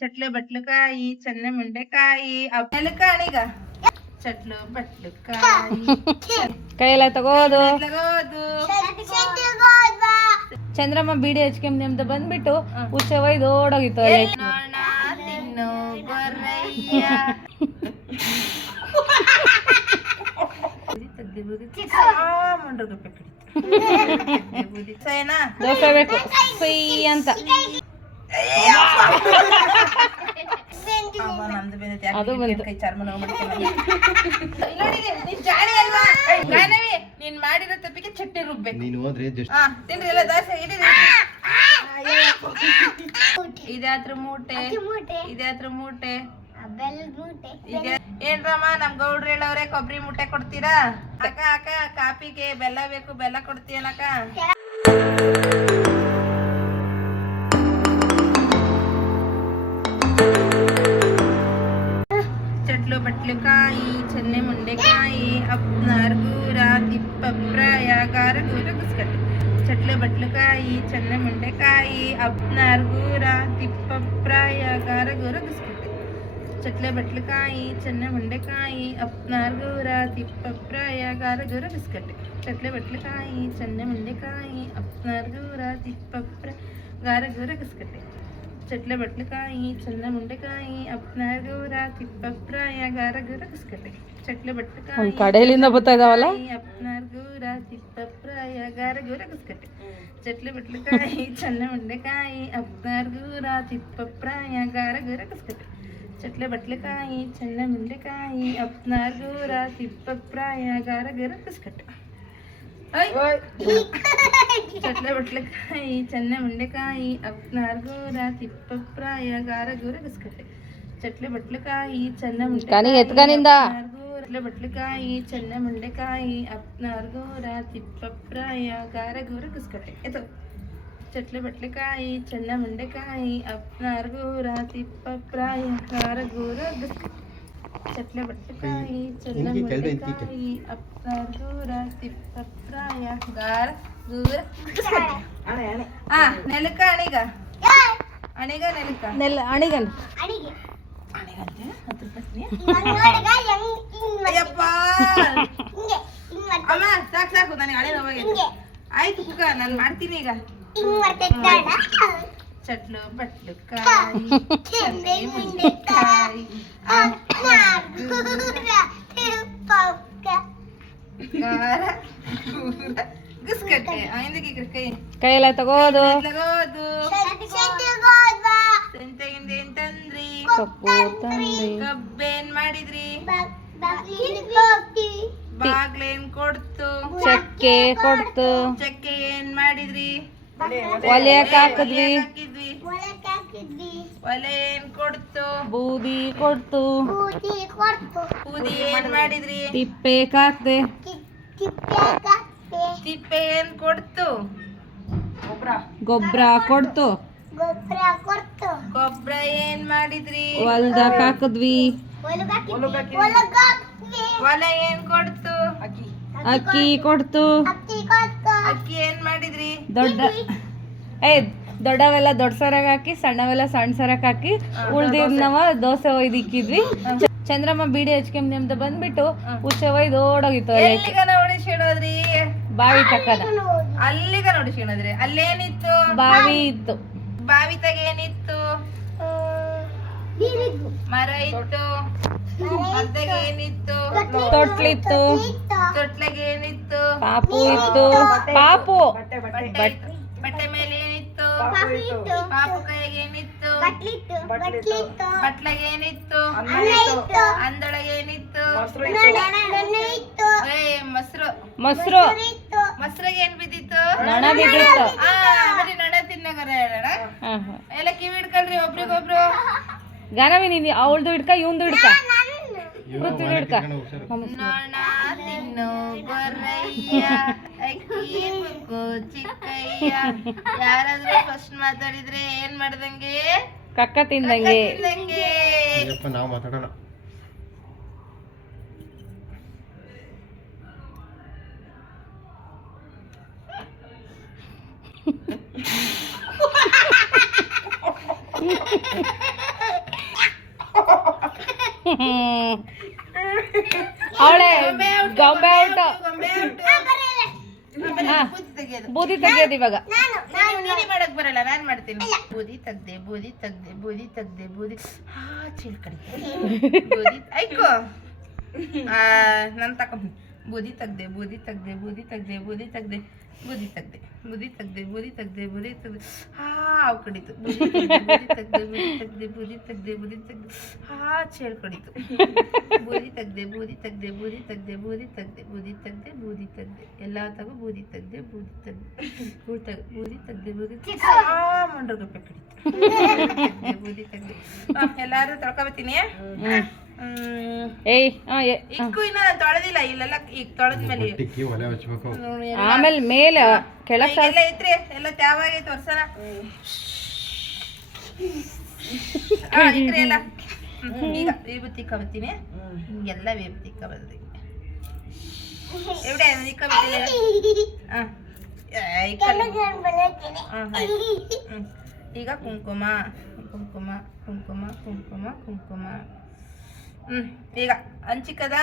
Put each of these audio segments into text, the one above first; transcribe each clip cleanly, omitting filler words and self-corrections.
చెట్లు బట్లుకాయి చెన్న ముండకాయి అప్పలకాణిగా చెట్లు బట్లుకాయి ಕೈಯೆಲ್ಲ ತಗೋದು ತಗೋದು ಚಂದ್ರಮ್ಮ ಬಿಡಿ ಹಚ್ಕೊಂಡ್ ನಿಮ್ದು ಬಂದ್ಬಿಟ್ಟು ಹುಚ್ಚ ಒಯ್ದು ಓಡೋಗಿತ್ತು ನೋಣ ತಿನ್ನು ಗೊರ್ರಯ್ಯ ದೋಸೆ ಬೇಕು ಸೈ ಅಂತ ಅದು ಬಂತು ನೀನ್ ಮಾಡಿರೋ ತಪ್ಪಿಗೆ ಚಟ್ನಿ ರುಬ್ಬೇಕು ನೀನು ಹೋದ್ರೆ ತಿನ್ರಿ ಎಲ್ಲ ದೋಸೆ ಇದಾತ್ರ ಮೂಟೆ ಇದಾತ್ರ ಮೂಟೆ ಏನ್ರಮ್ಮ ನಮ್ ಗೌಡ್ರು ಹೇಳವ್ರೆ ಕೊಬ್ಬರಿ ಮೂಟೆ ಕೊಡ್ತೀರಾ ಅಕ್ಕ ಅಕ್ಕ ಕಾಪಿಗೆ ಬೆಲ್ಲ ಬೇಕು ಬೆಲ್ಲ ಕೊಡ್ತೀಯನಕ್ಕ చెట్లు బట్లుకాయి చెన్నె ముండెకాయి అప్నార్ గూర తిప్పప్రాయ గారగూర గుస్కట్ చెట్లు బట్లుకాయి చెన్నె ముండెకాయి అప్నార్ గూర తిప్పప్రాయ గారగూర గుస్కట్ చెట్ల బట్లుకాయి చెన్న ముండెకాయి అప్నార్ గూర తిప్పప్రాయ గారగూర బిస్కట్ చెట్ల బట్లుకాయి చెన్న ముండెకాయి అప్నార్ గూర తిప్పప్రాయ గారగూర బిస్కట్ చెట్ల బట్లుకాయి చెన్న ముండెకాయి అప్నార్ గూర తిప్పప్రాయ గారగూర బిస్కట్ చెట్ల బట్లుకాయి ಕಡೆಯಿಂದ ಬರ್ತಾ ಇದಾವಲ್ಲ అప్నార్ గూర తిప్పప్రాయ గారగూర బిస్కట్ చెట్ల బట్లుకాయి చెన్న ముండెకాయి అప్నార్ గూర తిప్పప్రాయ గారగూర బిస్కట్ చెట్ల బట్లుకాయి చెన్న ముండెకాయి అప్నార్ గూర తిప్పప్రాయ గారగూర బిస్కట్ చెట్ల బట్లుకాయి చెన్న ముండెకాయి అప్నార్ గూర తిప్పప్రాయ గారగూర బిస్కట్ చెట్ల బట్లుకాయి చెన్న చెట్ల బట్లుకాయి చెన్న ముండెకాయి అప్నార్ గూర తిప్పప్రాయ గారగూర బిస్కట్ చెట్ల బట్లుకాయి చెన్న ముండెకాయి అప్నార్ గూర తిప్పప్రాయ గారగూర బిస్కట్ చెట్ల బట్లుకాయి చెన్న ముండెకాయి అప్నార్ గూర తిప్పప్రాయ గారగూర బిస్కట్ నెలక అణిగ అణిగ నెలక ನೆಲ್ಲ ಅಣಿಗನ್ ಅಣಿಗಂತೆ 10 ರೂಪಾಯಿ ಅಯ್ಯಪ್ಪ ಅಮ್ಮ ಸಾಕು ಸಾಕು ನನಗೆ ಹಳೆ ನೋವಾಗಿದೆ ಆಯ್ತು ಕುಕ್ಕ ನಾನು ಮಾಡ್ತೀನಿ ಈಗ చెట్లు బట్లుకాయి చెన్నె ముండెకాయి ಗುಸ್ಕಟ್ಟೆ ಹಿಂದಕ್ಕೆ ಕೈ ಕೈಯೆಲ್ಲ ತಗೋದು ತಗೋದು ಸಂತೆಗಿಂದ ಏನ್ ತಂದ್ರಿ ಕಪ್ಪು ತಂದ್ರಿ ಕಬ್ಬೇನ್ ಮಾಡಿದ್ರಿ ಬಾಗ್ಲೇನ್ ಕೊಡ್ತು ಚಕ್ಕೆ ಕೊಡ್ತು ಚಕ್ಕೆ ಏನ್ ಮಾಡಿದ್ರಿ ಒಲೆಯಕ್ ಹಾಕಿದ್ವಿ ಒಲೆ ಏನ್ ಕೊಡ್ತು ಬೂದಿ ಕೊಡ್ತು ಬೂದಿ ಏನ್ ಮಾಡಿದ್ರಿ ತಿಪ್ಪೆ ಹಾಕ್ದೆ ತಿಪ್ಪೆ ಏನ್ ಕೊಡ್ತು ಗೊಬ್ಬರ ಕೊಡ್ತು ಗೊಬ್ಬರ ಏನ್ ಮಾಡಿದ್ರಿ ಹೊಲ್ದಾಗ ಹಾಕಿದ್ವಿ ಒಲೆ ಏನ್ ಕೊಡ್ತು ಅಕ್ಕಿ ಕೊಡ್ತು ಅಕ್ಕಿ ಏನ್ ಮಾಡಿದ್ರಿ ದೊಡ್ಡವೆಲ್ಲ ದೊಡ್ಡ ಸರಾಗ ಹಾಕಿ ಸಣ್ಣವೆಲ್ಲ ಸಣ್ಣ ಸರಾಗ ಹಾಕಿ ಉಳ್ದಿರ್ನವ ದೋಸೆ ಒಯ್ದಿಕ್ಕಿದ್ವಿ ಚಂದ್ರಮ್ಮ ಬಿಡಿ ಹಚ್ಕೊಂಡ್ ನಿಮ್ದು ಬಂದ್ಬಿಟ್ಟು ಹುಚ್ಚ ಒಯ್ದು ಓಡೋಗಿತ್ತು ಎಲ್ಲಿಗ ನೋಡಿಸಿಡೋದ್ರಿ ಬಾವಿ ತಕ್ಕನ ಅಲ್ಲಿಗ ನೋಡಿಸಿಡೋದ್ರಿ ಅಲ್ಲೇನಿತ್ತು ಬಾವಿ ಇತ್ತು ಬಾವಿ ತಗ ಏನಿತ್ತು ಮರ ಇತ್ತು ಮರದಾಗ ಏನಿತ್ತು ತೊಟ್ಲಿತ್ತು ತೊಟ್ಲಾಗ ಏನಿತ್ತು ಪಾಪು ಇತ್ತು ಪಾಪು ಬಟ್ಟೆ ಮೇಲೆ ಏನಿತ್ತು ಪಾಪು ಕೈಯಾಗ ಏನಿತ್ತು ಬಟ್ಲಾಗ ಏನಿತ್ತು ಅಂದೊಳಗೆ ಏನಿತ್ತು ಮೊಸರು ಮೊಸರು ಮೊಸರಾಗ ಏನ್ ಬಿದ್ದಿತ್ತು ನೊಣ ಬಿದ್ದಿತ್ತು ಬರೀ ನೊಣ ತಿನ್ನಗರ ಎಲ್ಲ ಕಿವಿ ಹಿಡ್ಕೊಳ್ರಿ ಒಬ್ರಿಗೊಬ್ರು ಗಾನವಿ ನೀನು ಅವಳ್ದು ಹಿಡ್ಕ ಇವಂದು ಹಿಡ್ಕ ಪೃಥ್ವಿ ಹಿಡ್ಕ ನೋಣ ತಿನ್ನು ಗೊರ್ರಯ್ಯ ಅಕ್ಕಿ ಮುಕ್ಕು ಚಿಕ್ಕಯ್ಯ ಯಾರಾದ್ರೂ ಫಸ್ಟ್ ಮಾತಾಡಿದ್ರೆ ಏನ್ ಮಾಡ್ದಂಗೆ ಕಕ್ಕ ತಿಂದಂಗೆ ನಾವು ಮಾತಾಡೋಣ ಅವಳೆ ಗೊಂಬೆ ಔಟ್. ಬೂದಿ ತೆಗಿಯೋದು. ಬೂದಿ ತೆಗಿಯೋದು ಇವಾಗ. ನೀನೇ ಮಾಡಕ್ ಬರಲ್ಲ, ನಾನ್ ಮಾಡ್ತೀನಿ. ಬೂದಿ ತೆಗ್ದೆ ಬೂದಿ ತೆಗ್ದೆ ಬೂದಿ ತೆಗ್ದೆ ಬೂದಿ ಚೀಲ್ ಕಡಿ ಬೂದಿ ಐಕೋ ನನ್ ತಕೊಂಡ್ ಬೂದಿ ತೆಗ್ದೆ ಬೂದಿ ತೆಗ್ದೆ ಬೂದಿ ತೆಗ್ದೆ ಬೂದಿ ತೆಗ್ದೆ ಬೂದಿ ತೆಗ್ದೆ ಬೂದಿ ತೆಗ್ದೆ ಬೂದಿ ತೆಗ್ದೆ ಬೂದಿ ತೆಗ್ದೆ ಅವು ಕಡಿತು. ಬೂದಿ ತೆಗ್ದೆ ಬೂದಿ ತೆಗ್ದೆ ಬೂದಿ ತೆಗ್ದೆ ಬೂದಿ ತೆಗ್ದೆ ಚೇಳ್ ಕಡಿತು. ಬೂದಿ ತೆಗ್ದೆ ಬೂದಿ ತೆಗ್ದೆ ಬೂದಿ ತೆಗ್ದೆ ಬೂದಿ ತೆಗ್ದೆ ಬೂದಿ ತೆಗ್ದೆ ಬೂದಿ ತೆಗ್ದೆ ಎಲ್ಲ ತಗೋ ಬೂದಿ ತೆಗ್ದೆ ಬೂದಿ ತೆಗ್ದೆ ಬೂದಿ ತೆಗ್ದೆ ಬೂದಿ ಮಂಡ್ರಗಪ್ಪೆ ಕಡಿತು. ಬೂದಿ ತೆಗ್ದೆ ಎಲ್ಲಾರು ತೊಳ್ಕೊಬತ್ತೀನಿ. ಏಯ್ ಇಕ್ಕು ಇನ್ನ ನಾನು ತೊಳೆದಿಲ್ಲ, ಇಲ್ಲೆಲ್ಲ ಈಗ ತೊಳೆದ್ಮೇಲೆ ಟಿಕ್ಕಿ ಒಲೆ ಹಚ್ಬೇಕು. ಆಮೇಲೆ ಮೇಲೆ ಕೆಳಗೆ ಎಲ್ಲ ಐತ್ರಿ, ಎಲ್ಲ ತ್ಯಾವಾಗೈತೆ ವರ್ಷನ ಇಕ್ರಿ ಎಲ್ಲ. ಈಗ ವಿಭೂತಿ ಕಬತ್ತೀನಿ, ಹಿಂಗೆಲ್ಲ ವಿಭೂತಿ ಕಬದ್ರಿ ಎവിടെ ಇಕ್ಕಬತ್ತೀನಿ. ಈಗ ಕುಂಕುಮ ಕುಂಕುಮ ಕುಂಕುಮ ಕುಂಕುಮ ಕುಂಕುಮ. ಈಗ ಹಂಚಿಕದ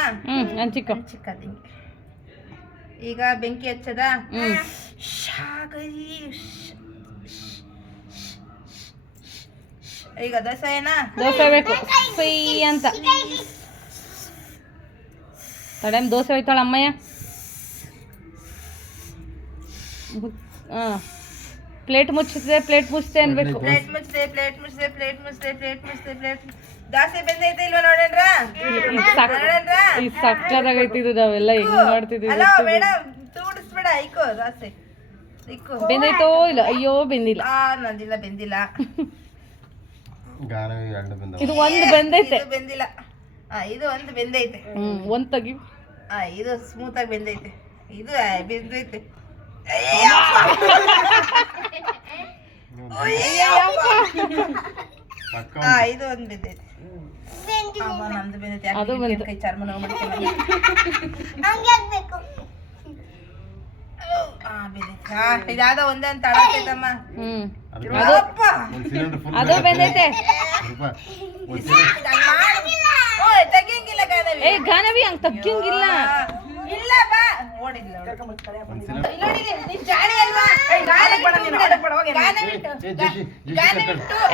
ಹಂಚಿಕದ ಹಿಂಗೆ. ಈಗ ಬೆಂಕಿ ಹಚ್ಚದ ಈಗ ದೋಸೆ ಬೇಕು ಸಿಹಿ ಅಂತ. ತಡೆಮ್ ದೋಸೆ ಹೋಯ್ತಾಳ ಅಮ್ಮಯ್ಯ. ಪ್ಲೇಟ್ ಮುಚ್ಚಿದೆ ಅನ್ಬೇಕು. ಪ್ಲೇಟ್ ಮುಚ್ಚಿದೆ ಪ್ಲೇಟ್ ಮುಚ್ಚಿದೆ ಪ್ಲೇಟ್ ಮುಚ್ಚಿದೆ ಪ್ಲೇಟ್ ಮುಚ್ಚಿದೆ ಪ್ಲೇಟ್ ದಾಸೆ ಬೆಂದೈತೆ ಇಲ್ವಾ ನೋಡೇನ್ರ? ಸಕ್ಕದಾಗೈತಿ ಇದು. ನಾವೆಲ್ಲ ಹೆಂಗ್ ಮಾಡ್ತಿದ್ವಿ ಅಲ್ಲ ಮೇಡಮ್, ತೂಡಿಸ್ಬೇಡ. ಇಕ್ಕೋ ದಾಸೆ ಇಕ್ಕೋ. ಬೆಂದೈತೋ ಇಲ್ಲ? ಅಯ್ಯೋ ಬೆಂದಿಲ್ಲ. ನಂದಿಲ್ಲ, ಬೆಂದಿಲ್ಲ. ಇದು ಒಂದು ಬೆಂದೈತೆ. ಇದು ಬೆಂದಿಲ್ಲ. ಇದು ಒಂದು ಬೆಂದೈತೆ. ಒಂದ್ ತೆಗಿ. ಇದು ಸ್ಮೂತ್ ಆಗಿ ಬೆಂದೈತೆ. ಇದು ಬೆಂದೈತೆ. ಇದು ಒಂದು ಬೆಂದೈತೆ. ನಮ್ದು ಬೆಂದೈತೆ. ಅದು ಬಂತು. ಕೈ ಚರ್ಮ ನೋವು ಮಾಡ್ತೀನಿ. ಇದಾದ ಒಂದೇ ಅಂತ ಅಳತೈತಮ್ಮ. ಅದು ಬೆಂದೈತೆ. ತೆಗಿಯಂಗಿಲ್ಲ ಗಾನವಿ. ಏ ಗಾನವಿ ಹಂಗ್ ತೆಗಿಯಂಗಿಲ್ಲ. ಇಲ್ಲ ಬಾ ಓಡಿಲ್ಲ.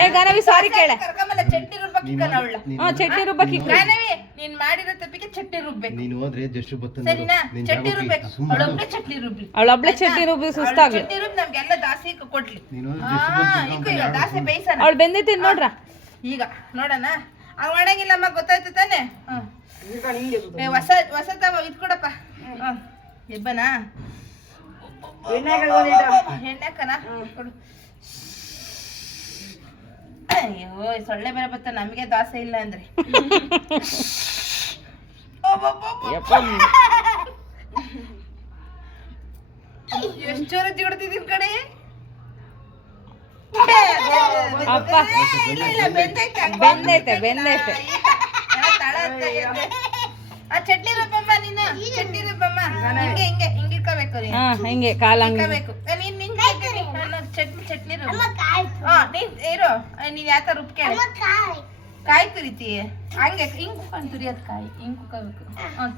ಏ ಗಾನವಿ ಸಾರಿ ಕೇಳ. ಚಟ್ನಿ ರುಬ್ಬಕ್ಕಿಕ್ಕ ಚಟ್ನಿ ರುಬ್ಬಕ್ಕಿ. ಗಾನವಿ ನೀನ್ ಮಾಡಿರೋ ತಪ್ಪಿಗೆ ಚಟ್ನಿ ರುಬ್ಬೇಕು. ನೀನು ಹೋದ್ರೆ ಜಸ್ಟ್ ಸರಿನಾ? ಚಟ್ನಿ ರುಬ್ಬೇಕು. ಅವಳೊಬ್ಳೆ ಚಟ್ನಿ ರುಬ್ಲಿ. ಅವಳೊಬ್ಳೆ ಚಟ್ನಿ ರುಬ್ಬಿ ಸುಸ್ತಾಗ್ಲಿ. ಚಟ್ನಿ ರುಬ್ಬಿ ನಮ್ಗೆಲ್ಲ ದಾಸಿ ಕೊಡ್ಲಿ. ಈಗ ದಾಸಿ ಬೇಯಿಸೋಣ. ಅವಳು ಬೆಂದೈತಿ ನೋಡ್ರ. ಈಗ ನೋಡೋಣ. ಹಂಗ ಮಾಡಂಗಿಲ್ಲಮ್ಮ, ಗೊತ್ತಾಯ್ತು ತಾನೆ? ಹೊಸ ತವ ಇಟ್ಕೊಡಪ್ಪ. ಎಬ್ಬನಾ ಎಣ್ಣೆಕನ ಕೊಡು. ಅಯ್ಯೋ ಸೊಳ್ಳೆ ಬೇರೆ ಬತ್ತ ನಮಗೆ ದಾಸೆ ಇಲ್ಲ ಅಂದ್ರೆ. ಎಷ್ಟು ಜೋರ ಜಿಗಡ್ತಿದ್ದೀನ್ ಕಡೆ. ಅಪ್ಪ ಬೆಂದೈತೆ ಬೆಂದೈತೆ. ಚಟ್ನಿ ರುಬ್ಬಮ್ಮ. ನೀನು ಚಟ್ನಿ ರುಬ್ಬಮ್ಮ. ಹಿಂಗೆ ಹಿಂಗೆ ಹಿಂಗೆ ಇಟ್ಕೋಬೇಕು. ಹಿಂಗೆ ಕಾಲ ಇಟ್ಕೋಬೇಕು. ನೀನ್ ಚಟ್ನಿ ರುಬ್ಬ. ನೀನ್ ಇರೋ, ನೀನ್ ಯಾವ ತರ ರುಬ್ಕೆ ಕಾಯಿ ತುರಿತಿ. ಹಂಗೆ ಹಿಂಗ್ ಕುತ್ಕೊಂಡು ತುರಿಯೋದು ಕಾಯಿ. ಹಿಂಗ್ ಕುತ್ಕೋಬೇಕು.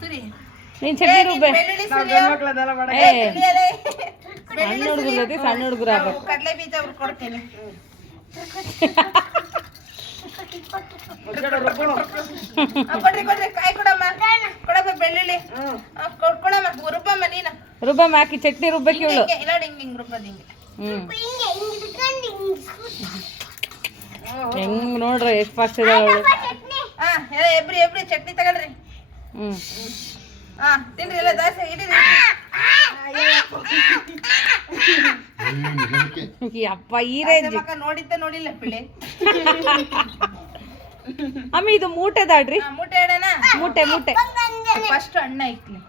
ತುರಿ. ನೀನ್ ಚಟ್ನಿ ರುಬ್ಬೆ. ಬೆಳ್ಳುಳ್ಳಿ ಸುರಿಯೋ. ಸಣ್ಣ ಹುಡುಗರು ಜೊತೆ ಸಣ್ಣ ಹುಡುಗರು ಆಗ್ಬೇಕು. ಕಡಲೆ ಬೀಜ ಕೊಡ್ತೀನಿ. ಕೊಡ್ರಿ ಕೊಡ್ರಿ ಕಾಯಿ ಕೊಡಮ್ಮ. ಕೊಡಮ್ಮ ಬೆಳ್ಳುಳ್ಳಿ ಕೊಡಮ್ಮ. ರುಬ್ಬಮ್ಮ ನೀನು. ರುಬ್ಬಮ್ಮ ಹಾಕಿ ಚಟ್ನಿ ರುಬ್ಬಕ್ಕೆ ಇವಳು. ನೋಡಿ ಹಿಂಗ್ ಹಿಂಗ್ ರುಬ್ಬದ್ ಹಿಂಗೆ. ಹೆಂಗ್ ನೋಡ್ರಿ ಎಷ್ಟು ಫಾಸ್ಟ್ ಇದೆ ಅವಳು. ಎಬ್ರಿ ಎಬ್ರಿ ಚಟ್ನಿ ತಗೊಳ್ರಿ. ತಿನ್ರಿ ಎಲ್ಲ ದಾಸೆ ಹಿಡೀರಿ. ಅಪ್ಪ ಈ ರೇಂಜ್ ನೋಡಿದ್ದ ನೋಡಿಲ್ಲ ಪಿಳ್ಳೆ. ಅಮ್ಮ ಇದು ಮೂಟೆ ದಾಡ್ರಿ. ಮೂಟೆ ಇಡೋಣ. ಮೂಟೆ ಮೂಟೆ ಫಸ್ಟ್ ಅಣ್ಣ ಇಕ್ಲಿ.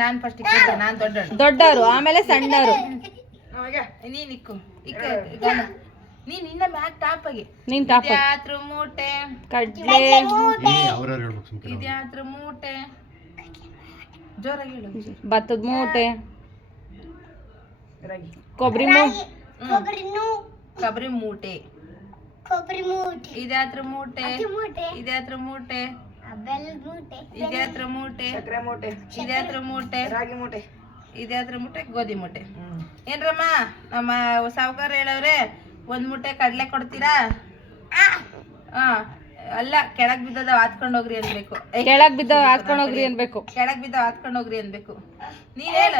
ನಾನ್ ಫಸ್ಟ್ ಇಕ್ಕಿದ್ದೆ. ನಾನ್ ದೊಡ್ಡವರು ಆಮೇಲೆ ಸಣ್ಣವರು. ನೀನ್ ಇಕ್ಕು. ನೀನ್ ಇನ್ನ ಮ್ಯಾಕ್ ಟಾಪಾಗಿ. ನೀನ್ ಟಾಪ್. ಇದ್ಯಾತ್ರ ಮೂಟೆ ಕಡ್ಲೆ ಇದ್ಯಾತ್ರ ಮೂಟೆ. ಜೋರಾಗಿ ಹೇಳು. ಭತ್ತದ ಮೂಟೆ, ಕೊಬ್ಬರಿ ಕೊಬ್ಬರಿ ಮೂಟೆ, ಕೊಬ್ಬರಿ ಮೂಟೆ, ಇದ್ಯಾತ್ರ ಮೂಟೆ, ಅಕ್ಕಿ ಮೂಟೆ, ಇದ್ಯಾತ್ರ ಮೂಟೆ, ಬೆಲ್ಲದ ಮೂಟೆ, ಇದ್ಯಾತ್ರ ಮೂಟೆ, ಸಕ್ಕರೆ ಮೂಟೆ, ಇದ್ಯಾತ್ರ ಮೂಟೆ, ರಾಗಿ ಮೂಟೆ. ಇದ್ಯಾತ್ರ ಮೂಟೆ, ಗೋಧಿ ಮೂಟೆ. ಏನ್ರಮ್ಮ ನಮ್ಮ ಸಾವುಕಾರ ಹೇಳವ್ರೆ, ಒಂದ್ ಮೂಟೆ ಕಡ್ಲೆ ಕೊಡ್ತೀರಾ? ಹಾ ಅಲ್ಲ, ಕೆಳಗ್ ಬಿದ್ದದ ಹಾತ್ಕೊಂಡ್ ಹೋಗ್ರಿ ಅನ್ಬೇಕು. ಕೆಳಗ್ ಬಿದ್ದ ಹಾತ್ಕೊಂಡ್ ಹೋಗ್ರಿ ಅನ್ಬೇಕು. ಕೆಳಗ್ ಬಿದ್ದ ಹಾತ್ಕೊಂಡ್ ಹೋಗ್ರಿ ಅನ್ಬೇಕು. ನೀನ್ ಹೇಳ.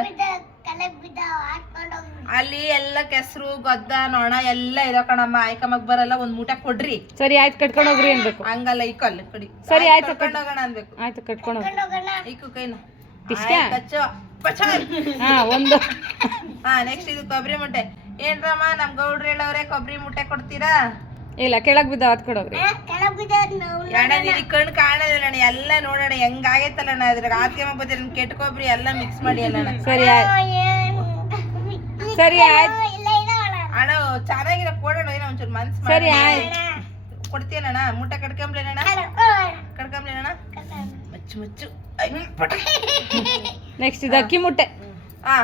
ಕಲೆಗ್ ಬಿದ್ದ ಹಾಕೊಂಡು ಹೋಗಿ. ಅಲ್ಲಿ ಎಲ್ಲ ಕೆಸರು ಗದ್ದ ನೊಣ ಎಲ್ಲ ಇದಾವ ಕಣಮ್ಮ, ಆಯ್ಕಮ್ಮಗ್ ಬರಲ್ಲ, ಒಂದ್ ಮೂಟೆ ಕೊಡ್ರಿ. ಸರಿ ಆಯ್ತು, ಕಟ್ಕೊಂಡ್ ಹೋಗ್ರಿ ಅನ್ಬೇಕು. ಹಂಗಲ್ಲ, ಈಕು ಅಲ್ಲಿ ಕಡಿ. ಸರಿ ಆಯ್ತು, ಕರ್ಕೊಂಡ್ ಹೋಗೋಣ ಅನ್ಬೇಕು. ಆಯ್ತು ಕಟ್ಕೊಂಡ್ ಹೋಗ್ರಿ. ಹೋಗೋಣ. ಈಕು ಕೈನ ಇಷ್ಟ? ಕಚ್ಚೋ ಪಚಾಯ್. ಹಾ ಒಂದು ಹಾ ನೆಕ್ಸ್ಟ್ ಇದು ಕೊಬ್ಬರಿ ಮೂಟೆ. ಏನ್ರಮ್ಮ ನಮ್ ಗೌಡ್ರು ಹೇಳವ್ರೆ, ಕೊಬ್ಬರಿ ಮೂಟೆ ಕೊಡ್ತೀರಾ? ಇಲ್ಲ, ಕೆಳಗ್ ಬಿದ್ದ ಹಾತ್ಕೊಂಡ್ ಹೋಗ್ರಿ. ಕೆಳಗ್ ಬಿದ್ದ ನಾವು ಅಣ್ಣ ನಿನಗೆ ಕಣ್ಣು ಕಾಣೋದಿಲ್ಲ ಅಣ್ಣ, ಎಲ್ಲ ನೋಡೋಣ ಹೆಂಗಾಗೈತಲ್ಲ ಅಣ್ಣ. ಅದ್ರಾಗ ಆತ್ಕೆ ಮತ್ತೆ ಕೆಟ್ಟ ಕೊಬ್ಬರಿ ಎಲ್ಲ ಮಿಕ್ಸ್ ಮಾಡಿ ಅಲ್ಲ ಅಣ್ಣ. ಸರಿ ಆಯ್ತು, ಸರಿ ಆಯ್ತು, ಇಲ್ಲ ಇದಾವಲ್ಲ. ಅಣ್ಣ ಚೆನ್ನಾಗಿರೋ ಕೊಡೋಣ, ಏನೋ ಒಂಚೂರು ಮನ್ಸ್ ಸರಿ ಮಾಡಿ ಆಯ್ತು. ಕೊಡ್ತೀನಣ್ಣ. ಮೂಟೆ ಕಡ್ಕೊಂಬ್ಲೇನಣ್ಣ, ಕಡ್ಕೊಂಬ್ಲೇನಣ್ಣ, ಮುಚ್ಚು ಮುಚ್ಚು. ನೆಕ್ಸ್ಟ್ ಇದು ಅಕ್ಕಿ ಮುಟ್ಟೆ. ಹಾ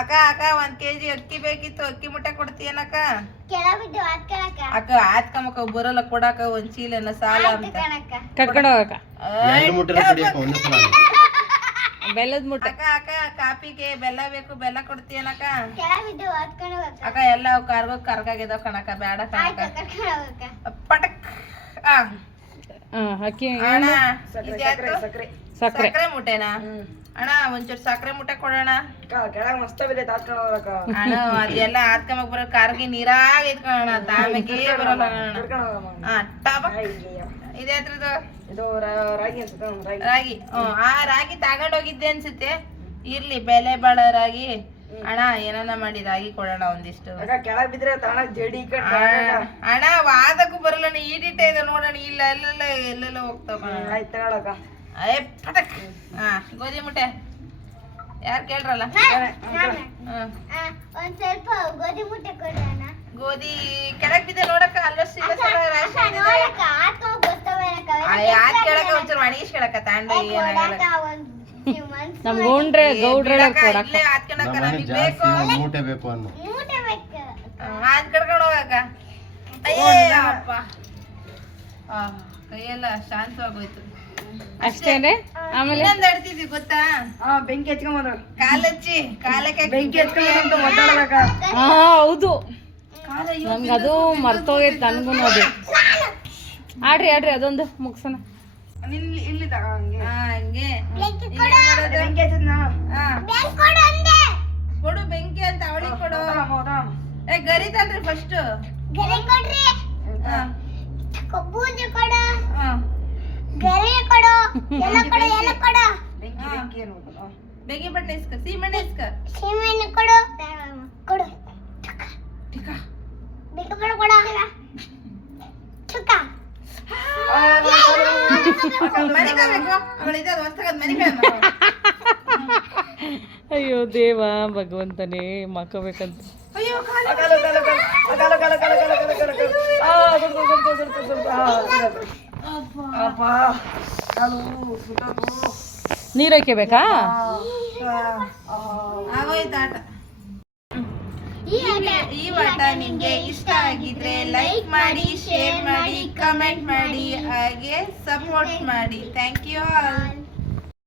ಅಕ್ಕ ಅಕ್ಕ 1 kg ಅಕ್ಕಿ ಬೇಕಿತ್ತು, ಅಕ್ಕಿ ಮೂಟೆ ಕೊಡ್ತೀಯನಕ್ಕ? ಕೆಳಗ್ ಬಿದ್ದು ಹಾಕ್ಕೊಳಕ. ಅಕ್ಕ ಆತ್ಕಮ್ಮಕ್ಕ ಬರಲ್ಲ ಕೊಡಾಕ, ಒಂದ್ ಚೀಲನ ಸಾಲ ಅಂತ. ಕಣಕ್ಕ. ಕಟ್ಕೊಂಡ್ ಹೋಗಕ್ಕ. ಎರಡು ಮುಟ್ಟೆ ಕಡಿಯಪ್ಪ ಒಂದೇ ಸಲ. ಬೆಲ್ಲದ ಮುಟ್ಟೆ. ಅಕ್ಕ ಅಕ್ಕ ಕಾಪಿಗೆ ಬೆಲ್ಲ ಬೇಕು, ಬೆಲ್ಲ ಕೊಡ್ತೀಯನಕ್ಕ? ಕೆಳಗ್ ಬಿದ್ದು ಹಾಕ್ಕೊಂಡು ಹೋಗಕ್ಕ. ಅಕ್ಕ ಎಲ್ಲ ಕರ್ಗಾಗಿದಾವ ಕಣಕ್ಕ, ಬೇಡ ಕಣಕ್ಕ. ಆಯ್ತು, ಕರ್ಕೊಂಡು ಹೋಗಕ್ಕ. ಪಟಕ್. ಆ ಅಕ್ಕಿ ಅಣ್ಣ ಸಕ್ಕರೆ, ಇದ್ಯಾತು? ಸಕ್ಕರೆ. ಸಕ್ಕರೆ. ಸಕ್ಕರೆ ಮೂಟೆನಾ? ಅಣ್ಣ ಒಂಚೂರು ಸಕ್ಕರೆ ಮೂಟೆ ಕೊಡೋಣ. ಕೆಳಗ್ ಮಸ್ತ್ ಬಿದ್ದೆ ತಾತ್ಕೊಂಡ್ ಹೋಗಕ್ಕ. ಅಣ್ಣ ಅದೆಲ್ಲ ಹಾತ್ಕೊಂಬಕ್ ಬರೋ ಕಾರ್ಗಿ ನೀರಾಗ ಇದ್ಕೊಳ್ಳೋಣ, ತಾಮಕ್ಕೆ ಬರಲ್ಲ ಅಣ್ಣ. ಕರ್ಕೊಂಡ್ ಹೋಗಮ್ಮ. ಹಾ ಟಬಕ್. ಅಯ್ಯಯ್ಯೋ. ಇದೆ ಅದ್ರದ್ದು ಇದು ರಾಗಿ ಅನ್ಸುತ್ತೆ, ರಾಗಿ. ರಾಗಿ. ಆ ರಾಗಿ ತಗೊಂಡೋಗಿದ್ದೆ ಅನ್ಸುತ್ತೆ. ಇರ್ಲಿ, ಬೆಲೆ ಬಾಳ ರಾಗಿ. ಅಣ್ಣ ಏನಾನ ಮಾಡಿ ರಾಗಿ ಕೊಡೋಣ ಒಂದಿಷ್ಟು. ಅಕ್ಕ ಕೆಳಗ್ ಬಿದ್ರೆ ತಾಣ ಜಡಿ ಕಟ್. ಅಣ್ಣ ವಾದಕ್ಕೂ ಬರಲ್ಲ, ಈಡಿಟ ಇದೆ ನೋಡೋಣ. ಇಲ್ಲ ಎಲ್ಲೆಲ್ಲ ಹೋಗ್ತಾವ ಕಣ. ಆಯ್ತು ತಗೊಳಕ. ಅಯ್ಯ ಪಟಕ್. ಹಾ ಗೋಧಿ ಮುಟ್ಟೆ ಯಾರು ಕೇಳ್ರಲ್ಲ. ಒಂದ್ ಸ್ವಲ್ಪ ಗೋಧಿ ಮುಟ್ಟೆ ಕೊಡೋಣ. ಗೋಧಿ ಕೆಳಗ್ ಬಿದ್ದೆ ನೋಡಕ್ಕ, ಅಲ್ಲಷ್ಟು ನೋಡಕ್ಕ, ಹಾಕೋ ಗೊತ್ತವೇನಕ್ಕ. ಯಾರು ಕೇಳಕ್ಕ, ಒಂಚೂರು ಒಣಗಿಸ್ ಕೇಳಕ್ಕ ತಾಂಡ ಏನಾಗಲ್ಲ. ನಮ್ ಗೌಡ್ರೆ ಕೊಡಕ್ಕ. ಇಲ್ಲೇ ಹಾತ್ಕೊಂಡಕ್ಕ, ನಮ್ಮನೆ ನಮಗ್ ಜಾಸ್ತಿ ಬೇಕು. ಒಂದ್ ಮೂಟೆ ಬೇಕು ಅನ್ನು. ಮೂಟೆ ಬೇಕು. ಹಾತ್ ಕಡ್ಕೊಂಡು ಹೋಗಕ್ಕ. ಅಯ್ಯೇ ಅಪ್ಪ, ಕೈಯೆಲ್ಲ ಶಾಂತವಾಗೋಯ್ತು. ಅಷ್ಟೇನೆ. ಆಮೇಲೆ ಇನ್ನೊಂದು ಅಡ್ತಿದ್ವಿ ಗೊತ್ತಾ? ಬೆಂಕಿ ಹಚ್ಕೊಂಬಂದ ಕಾಲಚ್ಚಿ ಕಾಲಕ್ಕೆ ಬೆಂಕಿ ಹಚ್ಕೊಂಡ್ ಮಾತಾಡಬೇಕ. ಹಾ ಹೌದು, ನಮ್ಗೆ ಅದು ಮರ್ತೋಗೈತೆ ನನ್ಗೂ. ಅದು ಆಡ್ರಿ ಅದೊಂದು ಮುಗ್ಸೋಣ. ಇಲ್ಲಿ ತಗ ಹಂಗೆ. ಹಂಗೆ ಬೆಂಕಿ ಈಗ ಕೊಡು. ಏನ್ ಮಾಡೋದು? ಬೆಂಕಿ ಹಚ್ಚದ್ ನಾ. ಹಾ, ಬೆಂಕಿ ಕೊಡು ಅಂದೆ. ಕೊಡು ಬೆಂಕಿ ಅಂತ ಅವಳಿಗೆ ಕೊಡು. ಹೋದಮ್ಮ. ಗರಿತಲ್ರಿ ಫಸ್ಟ್. ಗರಿ ಕೊಡ್ರಿ. ಬೂದಿ ಕೊಡು. ಗರಿ ಕೊಡು. ಎಲ್ಲ ಕೊಡು, ಎಲ್ಲ ಕೊಡು. ಬೆಂಕಿ ಏನು ಬೆಂಕಿ ಬಟ್ಟೆ ಇಸ್ಕ, ಸೀಮೆಣ್ಣೆ ಇಸ್ಕ. ಸೀಮೆಣ್ಣೆ ಕೊಡು. ಕೊಡು. ಟಿಕ. ಬೆಂಕಿ ಕೊಡು, ಕೊಡು. ಚುಕ್ಕ. ಮನಿಕೋಬೇಕು. ಅವಳಿದೆ ಅದು ಹೊಸ್ತಗದ್ ಮನಿಕೋಣ. ಅಯ್ಯೋ ದೇವ ಭಗವಂತನೇ, ಮಕ್ಕಬೇಕಂತ. ಅಯ್ಯೋ ಕಾಲು. ನೀರ್ ಹಾಕ್ಯಬೇಕಾ? ಆಗೋಯ್ತು ಆಟ. ಈ ಆಟ ನಿಮ್ಗೆ ಇಷ್ಟ ಆಗಿದ್ರೆ ಲೈಕ್ ಮಾಡಿ, ಶೇರ್ ಮಾಡಿ, ಕಮೆಂಟ್ ಮಾಡಿ, ಹಾಗೆ ಸಪೋರ್ಟ್ ಮಾಡಿ. Thank you all.